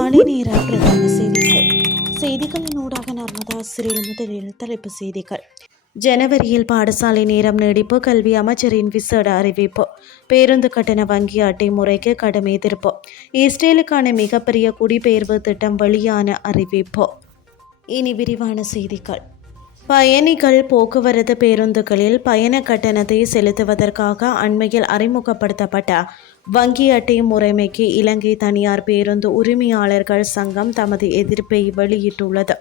காலை நேர பிரதான செய்திகள் செய்திகளின் ஊடாக நர்மதா சிறில் முதலில் தலைப்பு செய்திகள். ஜனவரியில் பாடசாலை நேரம் நீடிப்பு கல்வி அமைச்சரின் விசேட அறிவிப்பு பேருந்து கட்டண வங்கி அட்டை முறைக்கு கடும் எதிர்ப்பு இஸ்ரேலுக்கான மிகப்பெரிய குடிபெயர்வு திட்டம் வெளியான அறிவிப்பு. இனி விரிவான செய்திகள். பயணிகள் போக்குவரத்து பேருந்துகளில் பயண கட்டணத்தை செலுத்துவதற்காக அண்மையில் அறிமுகப்படுத்தப்பட்ட வங்கி அட்டை முறைமைக்கு இலங்கை தனியார் பேருந்து உரிமையாளர்கள் சங்கம் தமது எதிர்ப்பை வெளியிட்டுள்ளது.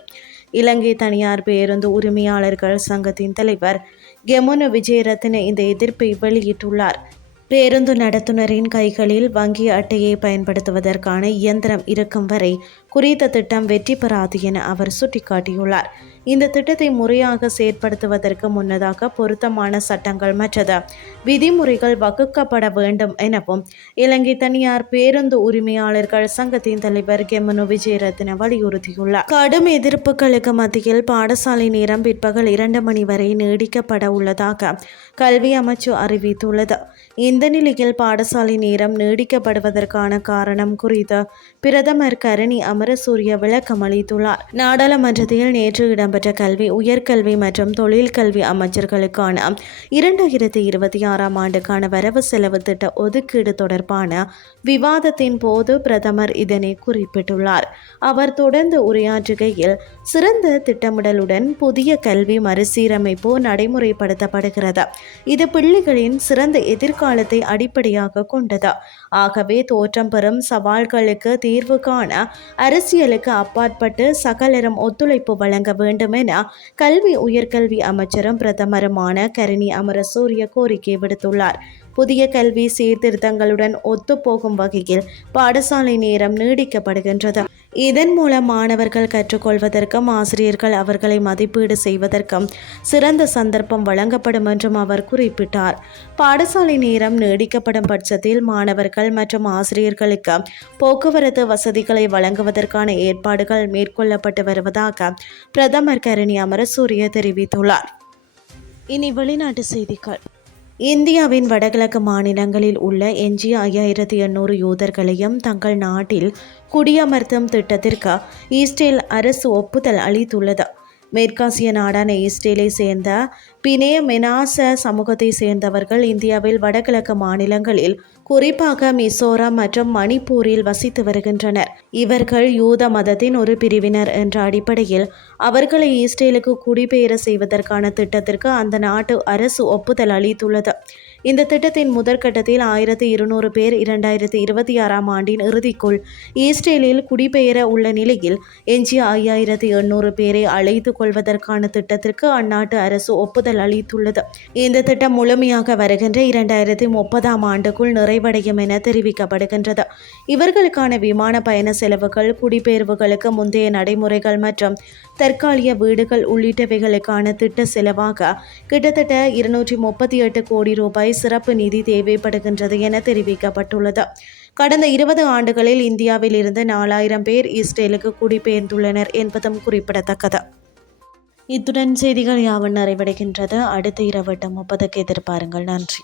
இலங்கை தனியார் பேருந்து உரிமையாளர்கள் சங்கத்தின் தலைவர் கெமுன விஜயரத்ன இந்த எதிர்ப்பை வெளியிட்டுள்ளார். பேருந்து நடத்துனரின் கைகளில் வங்கி அட்டையை பயன்படுத்துவதற்கான இயந்திரம் இருக்கும் வரை குறித்த திட்டம் வெற்றி பெறாது என அவர் சுட்டிக்காட்டியுள்ளார். இந்த திட்டத்தை முறையாக செயற்படுத்துவதற்கு முன்னதாக பொருத்தமான சட்டங்கள் மற்றது விதிமுறைகள் வகுக்கப்பட வேண்டும் எனவும் இலங்கை தனியார் பேருந்து உரிமையாளர்கள் சங்கத்தின் தலைவர் கெமனு விஜயரத்ன வலியுறுத்தியுள்ளார். கடும் எதிர்ப்புகளுக்கு மத்தியில் பாடசாலை நேரம் பிற்பகல் இரண்டு மணி வரை நீடிக்கப்பட உள்ளதாக கல்வி அமைச்சு அறிவித்துள்ளது. இந்த நிலையில் பாடசாலை நேரம் நீடிக்கப்படுவதற்கான காரணம் குறித்து பிரதமர் கரணி அம அமரசூரிய விளக்கம் அளித்துள்ளார். நாடாளுமன்றத்தில் நேற்று இடம்பெற்ற கல்வி உயர்கல்வி மற்றும் தொழில் கல்வி அமைச்சர்களுக்கான இரண்டாயிரத்தி இருபத்தி ஆறாம் ஆண்டுக்கான வரவு செலவு திட்ட ஒதுக்கீடு தொடர்பான விவாதத்தின் போது பிரதமர் இதனை குறிப்பிட்டுள்ளார். அவர் தொடர்ந்து உரையாற்றுகையில் சிறந்த திட்டமிடலுடன் புதிய கல்வி மறுசீரமைப்பு நடைமுறைப்படுத்தப்படுகிறது. இது பிள்ளைகளின் சிறந்த எதிர்காலத்தை அடிப்படையாக கொண்டது. ஆகவே தோற்றம் பெறும் சவால்களுக்கு தீர்வு காண அரசியலுக்கு அப்பாற்பட்டு சகலரும் ஒத்துழைப்பு வழங்க வேண்டும் என கல்வி உயர்கல்வி அமைச்சரும் பிரதமருமான கரணி அமரசூரிய கோரிக்கை விடுத்துள்ளார். புதிய கல்வி சீர்திருத்தங்களுடன் ஒத்துப்போகும் வகையில் பாடசாலை நேரம் நீடிக்கப்படுகின்றது. இதன் மூலம் மாணவர்கள் கற்றுக்கொள்வதற்கும் ஆசிரியர்கள் அவர்களை மதிப்பீடு செய்வதற்கும் சிறந்த சந்தர்ப்பம் வழங்கப்படும் என்றும் அவர் குறிப்பிட்டார். பாடசாலை நேரம் நீடிக்கப்படும் பட்சத்தில் மாணவர்கள் மற்றும் ஆசிரியர்களுக்கு போக்குவரத்து வசதிகளை வழங்குவதற்கான ஏற்பாடுகள் மேற்கொள்ளப்பட்டு வருவதாக பிரதமர் கரணி அமரசூரிய தெரிவித்துள்ளார். இனி வெளிநாட்டு செய்திகள். இந்தியாவின் வடகிழக்கு மாநிலங்களில் உள்ள எஞ்சிய ஐயாயிரத்தி எண்ணூறு யூதர்களையும் தங்கள் நாட்டில் குடியமர்த்தும் திட்டத்திற்கு ஈஸ்ரேல் அரசு ஒப்புதல் அளித்துள்ளது. மேற்காசிய நாடான இஸ்ரேலை சேர்ந்த பினே மெனாச சமூகத்தை சேர்ந்தவர்கள் இந்தியாவில் வடகிழக்கு மாநிலங்களில் குறிப்பாக மிசோரம் மற்றும் மணிப்பூரில் வசித்து வருகின்றனர். இவர்கள் யூத மதத்தின் ஒரு பிரிவினர் என்ற அடிப்படையில் அவர்களை இஸ்ரேலுக்கு குடிபெயர செய்வதற்கான திட்டத்திற்கு அந்த நாட்டு அரசு ஒப்புதல் அளித்துள்ளது. இந்த திட்டத்தின் முதற்கட்டத்தில் ஆயிரத்தி இருநூறு பேர் இரண்டாயிரத்தி இருபத்தி ஆறாம் ஆண்டின் இறுதிக்குள் ஈஸ்ரேலில் குடிபெயர உள்ள நிலையில் எஞ்சிய ஐயாயிரத்தி எண்ணூறு பேரை அழைத்து கொள்வதற்கான திட்டத்திற்கு அந்நாட்டு அரசு ஒப்புதல் அளித்துள்ளது. இந்த திட்டம் முழுமையாக வருகின்ற இரண்டாயிரத்தி முப்பதாம் ஆண்டுக்குள் நிறைவடையும் என தெரிவிக்கப்படுகின்றது. இவர்களுக்கான விமான பயண செலவுகள் குடிபெயர்வுகளுக்கு முந்தைய நடைமுறைகள் மற்றும் தற்காலிக வீடுகள் உள்ளிட்டவைகளுக்கான திட்ட செலவாக கிட்டத்தட்ட இருநூற்றி முப்பத்தி எட்டு கோடி ரூபாய் சிறப்பு நிதி தேவைப்படுகின்றது என தெரிவிக்கப்பட்டுள்ளது. கடந்த இருபது ஆண்டுகளில் இந்தியாவில் இருந்து நாலாயிரம் பேர் இஸ்ரேலுக்கு குடிபெயர்ந்துள்ளனர் என்பதும் குறிப்பிடத்தக்கது. இத்துடன் செய்திகள் யாவன் நிறைவடைகின்றது. அடுத்த இரவு எட்டு முப்பதுக்கு எதிர்பாருங்கள். நன்றி.